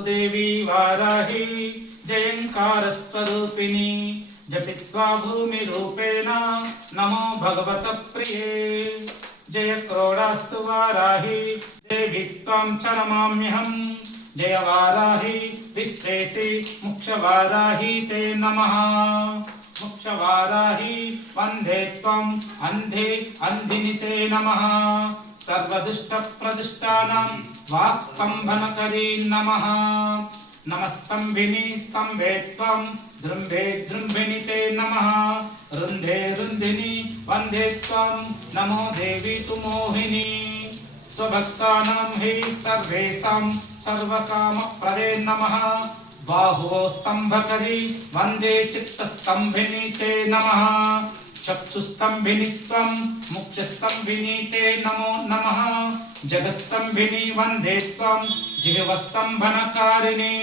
देवी वाराही जयङ्कारस्वरूपिणी जपित्वा भूमिरूपेण नमो भगवतप्रिये जय क्रोडास्तु वाराही देवी त्वं च नमाम्यहम्। जय विश्वेशी मुख्य वाराही ते नमः। च वाराही वन्धे त्वम् अन्धे, अन्धिनिते नमः। सर्वदुष्टप्रदिष्टानां वाक्स्तम्भनकरी नमः। नमस्तम्भिनि, स्तम्भे त्वं, जृम्भे जृम्भिनिते नमः। रुन्धे रुन्धिनि, वंदे त्वं, नमो देवि तु मोहिनी। स्वभक्तानां हि सर्वेषां सर्वकामप्रदे नमः। హి సర్వేషాం సర్వకామప్రదే నమః బాహువో స్తంభకరి వందే చిత్తస్తంభిని తే నమః చక్షుస్తంభిని త్వం ముఖ్యస్తంభిని తే నమో నమః జగస్తంభిని వందే త్వం జిహ్వస్తంభనకారిణి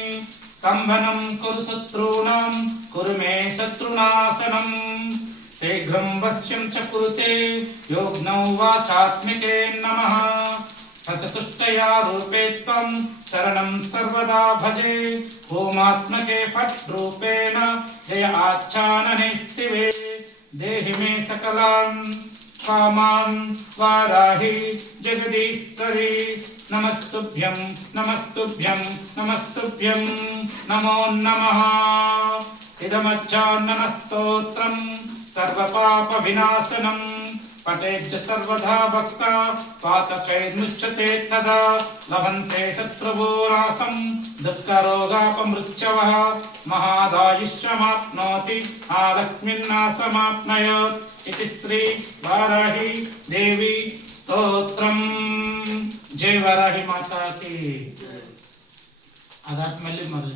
స్తంభనం కురు శత్రూణాం కురు మే శత్రునాశనం శీఘ్రం వశ్యం చ सचतुष्टया रूपे त्वं शरणं सर्वदा भजे। होमात्मके फट्रूपेण जय आच्छानने शिवे। देहि मे सकलान्। कामान् वाराहि जगदीश्वरी। नमस्तुभ्यं नमस्तुभ्यं नमस्तुभ्यं। नमो नमः। इदमच्छान्नमस्तोत्रं सर्वपापविनाशनम् पटेच्च सर्वधा भक्ता पातकैर्मुच्यते तदा लभन्ते शत्रुभोरासं दुःखरोगापमृत्यवः महादायुष्यमाप्नोति आलक्ष्मिन्नासमाप्नयत् इति श्रीवाराहि देवी స్తోత్రం జై వరాహి మాతాకి అదాటి మళ్ళీ మొదలు